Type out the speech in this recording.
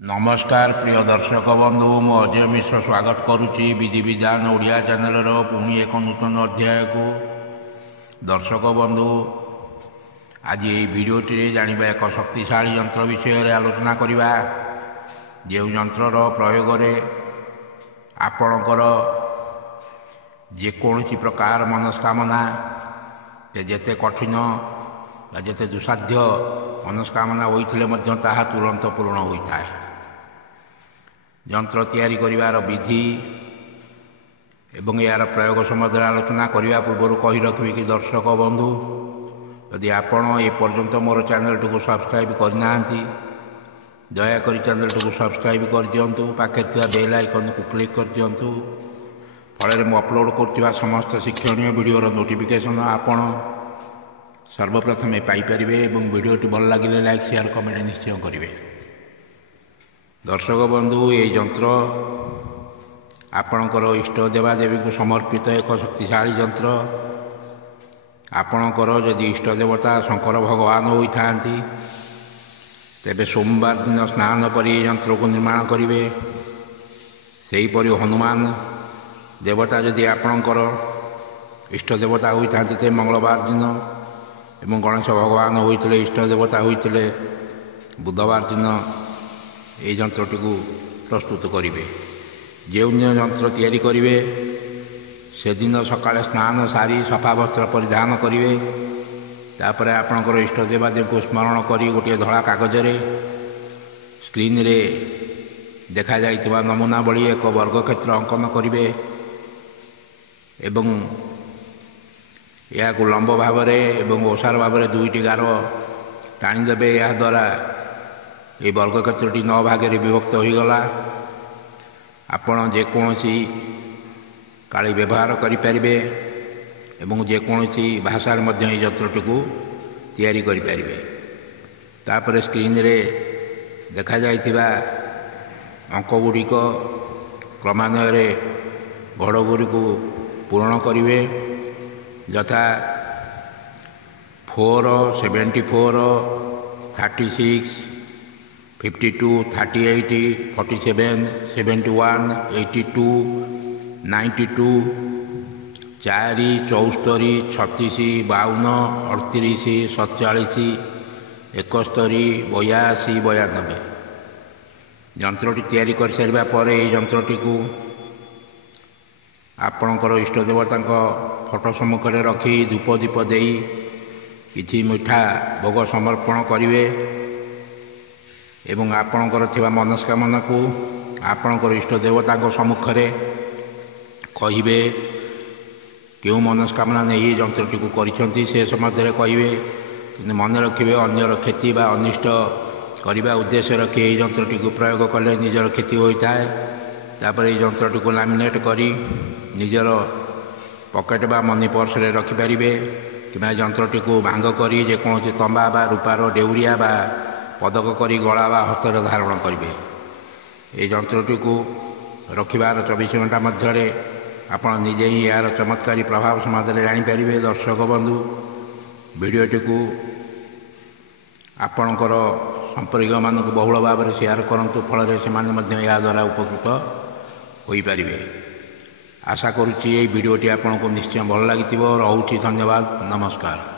नमस्कार प्रिय दर्शक बंधु मु अजय मिश्र स्वागत करुच्ची विधि विधान ओडिया चैनल पुणी एक नूतन अध्याय को दर्शक बंधु आज ये भिडियोटी जानिबा एक शक्तिशाली यंत्र विषय आलोचना करिबा जो यंत्र प्रयोग आपणकर जेकोसी प्रकार मनस्कामना जेते कठिन जेते दुसाध्य मनस्कामना होइथिले ताहा तुरंत पूर्ण होता है। यंत्र तैयारी करिवार विधि एवं यार प्रयोग संबंध आलोचना करने पूर्व कही रखी कि दर्शक बंधु यदि आपण ए पर्यंत मोर चैनल को सब्सक्राइब करना दयाकोरी चैनल को सब्सक्राइब कर दिंतु पाखे बेल आइकन को क्लिक कर दिंतु फल मु अपलोड कर समस्त शिक्षणीय वीडियोर नोटिफिकेशन आपण सर्वप्रथमे पाइपारे और वीडियोटी भल लगे लाइक शेयर कमेंट निश्चय करेंगे। दर्शक बंधु ये यंत्र आपणकर इष्ट देवादेवी को समर्पित एक शक्तिशाली यंत्र। आपणकर यदि इष्ट देवता शंकर भगवान होता तेबे सोमवार दिन स्नान पर यंत्र को निर्माण करेंगे। सेहीपरि हनुमान देवता यदि आपणकर इष्ट देवता होता ते मंगलवार दिन एवं गणेश भगवान होते इष्ट देवता होते बुधवार दिन ये यंत्रटी को प्रस्तुत करेंगे। जो यंत्र तैयारी करेंगे से दिन सकाଳେ स्नान सारी सफा वस्त्र परिधान करेंगे। तापर आपणकर इष्ट देवादेव को स्मरण कर गोटे धड़ा कागज स्क्रीन रे देखा जाइतिबा नमूनावली एक वर्गक्षेत्र अंकन करेंगे एवं या लंब भाव में ओसार भाव में दुईटी गार टाणीदे। या द्वारा ये वर्गक्षेत्रटी 9 भागे विभक्त होगला। आपण जेकोसी काली व्यवहार करें एवं जेकोसी भाषा यंत्रटी को तैयारी करें। तापर स्क्रीन रे देखा जाइतिबा अंक गुड़िक क्रमान्वय घड़ गुड़ी को पूरण करेंगे यथा 4, 74, 36, 52, 38, 47, 71, 82, 92, 4, 74, 36, 52, 38, 47, 71, 82, 92 यंत्रटी तैयारी कर सारिबा परे यंत्रटी को आपणकर इष्ट देवता फोटो सम्मुख में रखी धूप दीप दे किछि मिठा भोग समर्पण करेंगे एवं आपणकर थिबा मनस्कामना को आपणकर इष्ट देवता सम्मुख में कहिबे क्यों मनस्कामना नहीं यंत्रटी को करिसेंती से सम्बन्ध कहिबे मन रखिबे अन्यर क्षति बा अनिष्ट करने उद्देश्य रखी यही यंत्रटी को प्रयोग कले निजर क्षति होता है। तापर ये यंत्रटी को लामिनेट करी निजर पकेट बा मनी पर्स रे रखिपारे कि यंत्रटी को भांग करी जेकोसी तंबा बा रूपार डेउरिया बा पदक करी गला बा हस्तर धारण करेंगे। ये यंत्रटी को रखिबार 24 घंटा मध्य आपण निजे ही यार चमत्कारी प्रभाव समाज जानीपारे। दर्शक बंधु वीडियोटी को आपणकर संपर्क मान बहुल भाव में शेयर करूँ फल से या द्वारा उपकृत हो पारे। आशा करुच्ची ये वीडियोटी आपको निश्चय भल लगी। रोची धन्यवाद। नमस्कार।